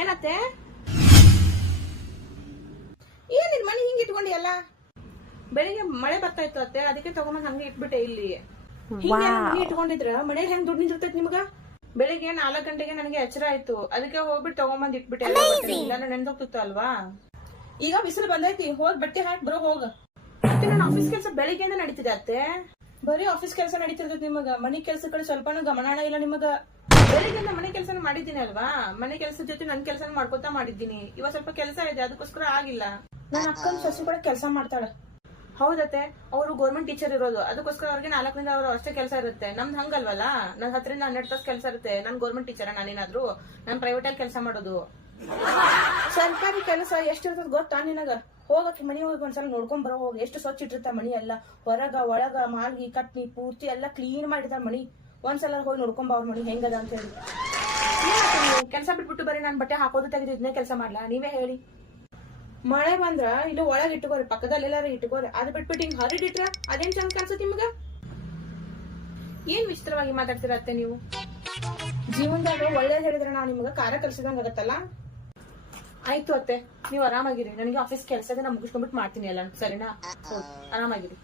ಏನತ್ತೆ ಏನಿಲ್ಲ ಮನೆ ಹಿಂಗ್ ಇಟ್ಕೊಂಡಿ ಅಲ್ಲ ಬೆಳಿಗ್ಗೆ ಮಳೆ ಬರ್ತಾ ಇತ್ತು ಅತ್ತೆ ಅದಕ್ಕೆ ತಗೊಂಡ್ ಹಂಗೆ ಇಟ್ಬಿಟ್ಟೆ ಇಲ್ಲಿ ಮನೆ ಇಟ್ಕೊಂಡಿದ್ರ ಮನೇಲಿ ಹೆಂಗ್ ದುಡ್ಡು ನಿಂತಿರ್ತೈತಿ ನಿಮ್ಗ ಬೆಳಿಗ್ಗೆ 4 ಗಂಟೆಗೆ ನನಗೆ ಎಚ್ಚರ ಆಯ್ತು ಅದಕ್ಕೆ ಹೋಗ್ಬಿಟ್ಟು ತಗೊಂಬಂದ್ ಇಟ್ಬಿಟ್ಟೆ ಇಲ್ಲಾಂದ್ರೆ ನೆನ್ದೋಗ್ತಿತ್ತು ಅಲ್ವಾ ಈಗ ಬಿಸಿಲು ಬಂದೈತಿ ಹೋಗ್ ಬಟ್ಟೆ ಹಾಕಿ ಬರೋ ಹೋಗ ಮತ್ತೆ ನನ್ನ ಆಫೀಸ್ ಕೆಲಸ ಬೆಳಿಗ್ಗೆಯಿಂದ ನಡೀತಿದೆ ಅತ್ತೆ ಬರೀ ಆಫೀಸ್ ಕೆಲಸ ನಡೀತಿರ್ತೈತಿ ನಿಮಗ ಮನೆ ಕೆಲಸ ಕಡೆ ಸ್ವಲ್ಪನೂ ಗಮನ ಇಲ್ಲ ನಿಮಗ ಬೆಳಿಗ್ಗೆಯಿಂದ ಮನೆ ಕೆಲಸ ಮಾಡಿದ್ದೀನಿ ಅಲ್ವಾ ಮನೆ ಕೆಲಸದ ಜೊತೆ ನನ್ ಕೆಲಸ ಮಾಡ್ಕೊತಾ ಮಾಡಿದ್ದೀನಿ ಇವಾಗ ಸ್ವಲ್ಪ ಕೆಲಸ ಇದೆ ಅದಕ್ಕೋಸ್ಕರ ಆಗಿಲ್ಲ ನನ್ನ ಅಕ್ಕನ ಸೊಸೆ ಕೂಡ ಕೆಲಸ ಮಾಡ್ತಾಳ ಹೌದತ್ತೆ ಅವರು ಗೌರ್ಮೆಂಟ್ ಟೀಚರ್ ಇರೋದು ಅದಕ್ಕೋಸ್ಕರ ಅವ್ರಿಗೆ 4 ರಿಂದ ಅವರು ಅಷ್ಟೇ ಕೆಲಸ ಇರುತ್ತೆ ನಮ್ದು ಹಂಗಲ್ವಲ್ಲ ನನ್ 10 ರಿಂದ 12 ತಾಸು ಕೆಲಸ ಇರುತ್ತೆ ನನ್ ಗೌರ್ಮೆಂಟ್ ಟೀಚರ್ ನಾನೇನಾದ್ರು ನಾನ್ ಪ್ರೈವೇಟ್ ಅಲ್ಲಿ ಕೆಲಸ ಮಾಡೋದು ಸರ್ಕಾರಿ ಕೆಲಸ ಎಷ್ಟಿರ್ತದ ಗೊತ್ತಾ ನಿನಗ ಹೋಗಕ್ಕೆ ಮನಿ ಹೋಗಿ ಒಂದ್ಸಲ ನೋಡ್ಕೊಂಡ್ ಬರೋ ಹೋಗಿ ಎಷ್ಟು ಸ್ವಚ್ಛ ಇಟ್ಟಿರ್ತಾರ ಮನಿ ಎಲ್ಲ ಹೊರಗ ಒಳಗ ಮಾಲ್ಗಿ ಕಟ್ನಿ ಪೂರ್ತಿ ಎಲ್ಲಾ ಕ್ಲೀನ್ ಮಾಡಿರ್ತಾರ ಮನಿ ಒಂದ್ಸಲ ಹೋಗಿ ನೋಡ್ಕೊಂಬ ಅವ್ರ ಮನಿ ಹೆಂಗದ ಅಂತ ಹೇಳಿ ಕೆಲಸ ಬಿಟ್ಬಿಟ್ಟು ಬರೀ ನಾನ್ ಬಟ್ಟೆ ಹಾಕೋದು ತೆಗೆದು ಇದನ್ನೇ ಕೆಲಸ ಮಾಡ್ಲಾ ನೀವೇ ಹೇಳಿ ಮಳೆ ಬಂದ್ರ ಇಲ್ಲಿ ಒಳಗ್ ಇಟ್ಕೋರಿ ಪಕ್ಕದಲ್ಲಿ ಎಲ್ಲಾರು ಇಟ್ಕೋರಿ ಅದ್ ಬಿಟ್ಬಿಟ್ಟು ಹಿಂಗ್ ಹರಿಡಿಟ್ರ ಅದೇನ್ ಚಂದ ಕಾಣಿಸುತ್ತೆ ನಿಮ್ಗ ಏನ್ ವಿಚಿತ್ರವಾಗಿ ಮಾತಾಡ್ತಿರತ್ತೆ ನೀವು ಜೀವನದಾಗ ಒಳ್ಳೇದ್ ಹೇಳಿದ್ರೆ ನಾವ್ ನಿಮ್ಗ ಕಾರ್ಯ ಕಲ್ಸಿದಂಗ ಆಗತ್ತಲ್ಲ ಆಯ್ತು ಅತ್ತೆ ನೀವು ಆರಾಮಾಗಿರಿ ನನಗೆ ಆಫೀಸ್ ಕೆಲಸ ಇದೆ ನಾ ಮುಗಿಸ್ಕೊಂಡ್ಬಿಟ್ಟು ಮಾಡ್ತೀನಿ ಎಲ್ಲ ಸರಿನಾ ಆರಾಮಾಗಿರಿ